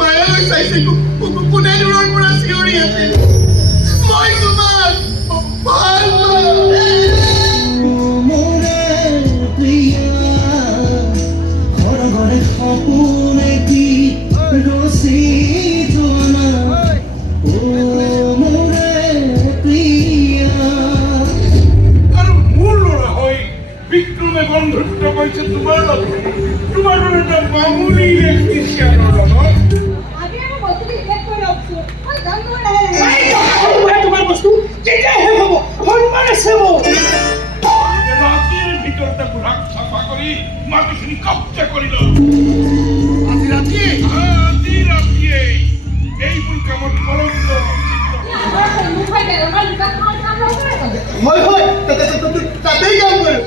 মায়ালৈ চাইছে কোনে দূৰৰ পৰা চিঞৰি আছে মই তোমাক ভাল পাওঁ মোৰে প্ৰিয়া ঘৰে ঘৰে সপোনে কি ৰচি যোৱা মোৰে প্ৰিয়া আৰু মোৰ ল'ৰা হৈ বিক্ৰমে বন্ধুত্ব কৰিছে তোমাৰ লগত তোমাৰ এটা মামুলি ইলেক্ট্ৰিচিয়ানৰ লগত তোমাৰ বস্তু কেতিয়া শেষ হ'ব সন্মান আছে মোৰ ৰাতিৰ ভিতৰতে বুঢ়াক চাফা কৰি মাটিখিনি কব্জা কৰি লওঁ আজি ৰাতিয়ে এইবোৰ কামত কলংক হয় তাতেই কাম কৰোঁ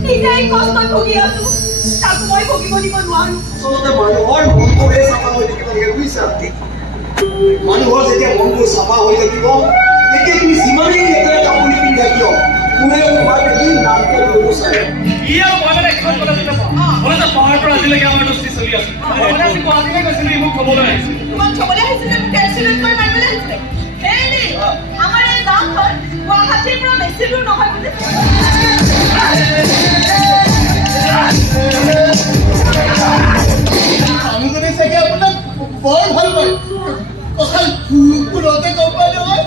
নিজেই কষ্ট ভুগি আছো তাক মই ভুগিব দিব নোৱাৰো আচলতে মানুহৰ মনটোহে চাফা হৈ থাকিব লাগে বুজিছা মানুহৰ যেতিয়া মনটো চাফা হৈ থাকিব তেতিয়া তুমি যিমানেই লেতেৰা কাপোৰ নিপিন্ধি থাকিব কোনে তোমাৰ দেখি নামটো ল'ব চায় ইয়াৰ মানে এখন কথা চিন্তা মই যে পাহাৰৰ পৰা আজিলৈকে আমাৰ দোস্তি চলি আছে মানে আজি গুৱাহাটীলৈ গৈছিলো মোক খবলৈ আহিছিল তোমাক খবলৈ আহিছিল মোক এক্সিডেণ্ট কৰি মাৰিবলৈ আহিছিল হেৰি আমাৰ এই গাঁওখন গুৱাহাটীৰ পৰা বেছি দূৰ নহয় বুলি মানুহজনে চাগে আপোনাক বৰ ভাল পায় কথা ফুলতে গম পাই নহয়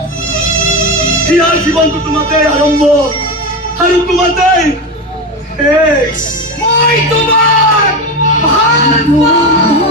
ইয়াৰ জীৱনটো তোমাতেই আৰম্ভ আৰু তোমাতেই মই তোমাক ভাল পাওঁ